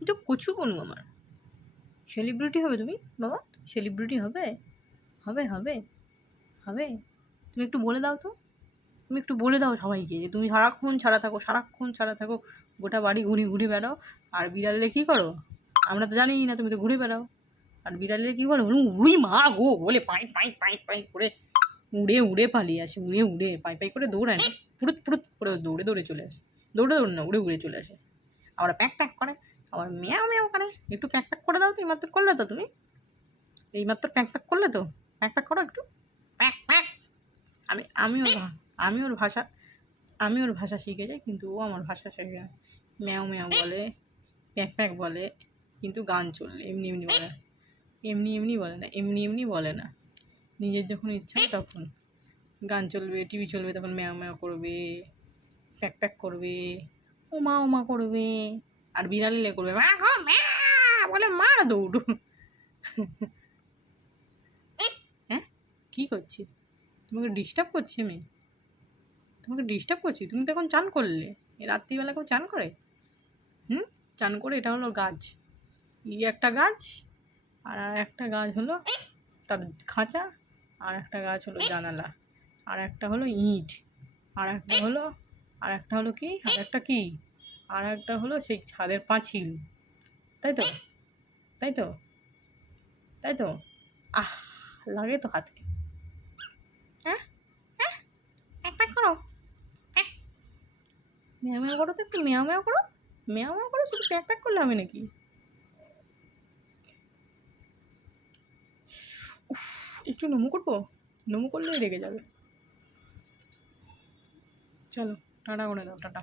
তুমি তো কচু বনু আমার। সেলিব্রিটি হবে তুমি বাবা, সেলিব্রিটি হবে, হবে হবে হবে। তুমি একটু বলে দাও তো, তুমি একটু বলে দাও সবাইকে যে তুমি সারাক্ষণ ছাড়া থাকো, সারাক্ষণ ছাড়া থাকো, গোটা বাড়ি ঘুরে বেড়াও। আর বিড়ালে কী করো আমরা তো জানিই না, তুমি তো ঘুরে বেড়াও। আর বিড়ালে কী করো, উই মা গো বলে পাই পাই পাই পাই করে উড়ে পালিয়ে আসে, পাই পাই করে দৌড়ায় না, ফুরুত করে দৌড়ে চলে আসে। দৌড়ে না, উড়ে চলে আসে। আবার প্যাক করে, আবার ম্যাও করে। একটু প্যাক করে দাও তো, এইমাত্র করলে তো তুমি, এইমাত্র প্যাক করলে তো, প্যাক করো একটু, প্যাক। আমি আমি ওর আমি ওর ভাষা আমি ওর ভাষা শিখে যাই, কিন্তু ও আমার ভাষা শেখে না। ম্যাও বলে, প্যাক বলে, কিন্তু গান চললে এমনি বলে না, এমনি বলে না। নিজের যখন ইচ্ছা তখন গান চলবে, টিভি চলবে, তখন ম্যাও করবে, প্যাক করবে, ওমা করবে। আর বিড়ালে করবে মা গো ম্যাও বলে মার দৌড়। হ্যাঁ, কী করছি? তোমাকে ডিস্টার্ব করছি আমি? তুমি তো এখন চান করলে। রাত্রিবেলা কেউ চান করে? চান করে, এটা হলো গাছ, একটা গাছ, আর একটা গাছ হলো তার খাঁচা, আর একটা গাছ হলো জানালা, আর একটা হলো ইঁট, আর একটা হলো কি, আর একটা হলো সেই ছাদের পাঁচিল। তাই তো তাই তো তাই তো আহ, লাগে তো হাতে। হ্যাঁ প্যাক করো, ম্যাও করো তো, একটু ম্যাও করো, শুধু প্যাক করলে হবে নাকি? একটু নমু করবো, নমু করলেই রেগে যাবে। চলো টাটা করে দাও, টাটা।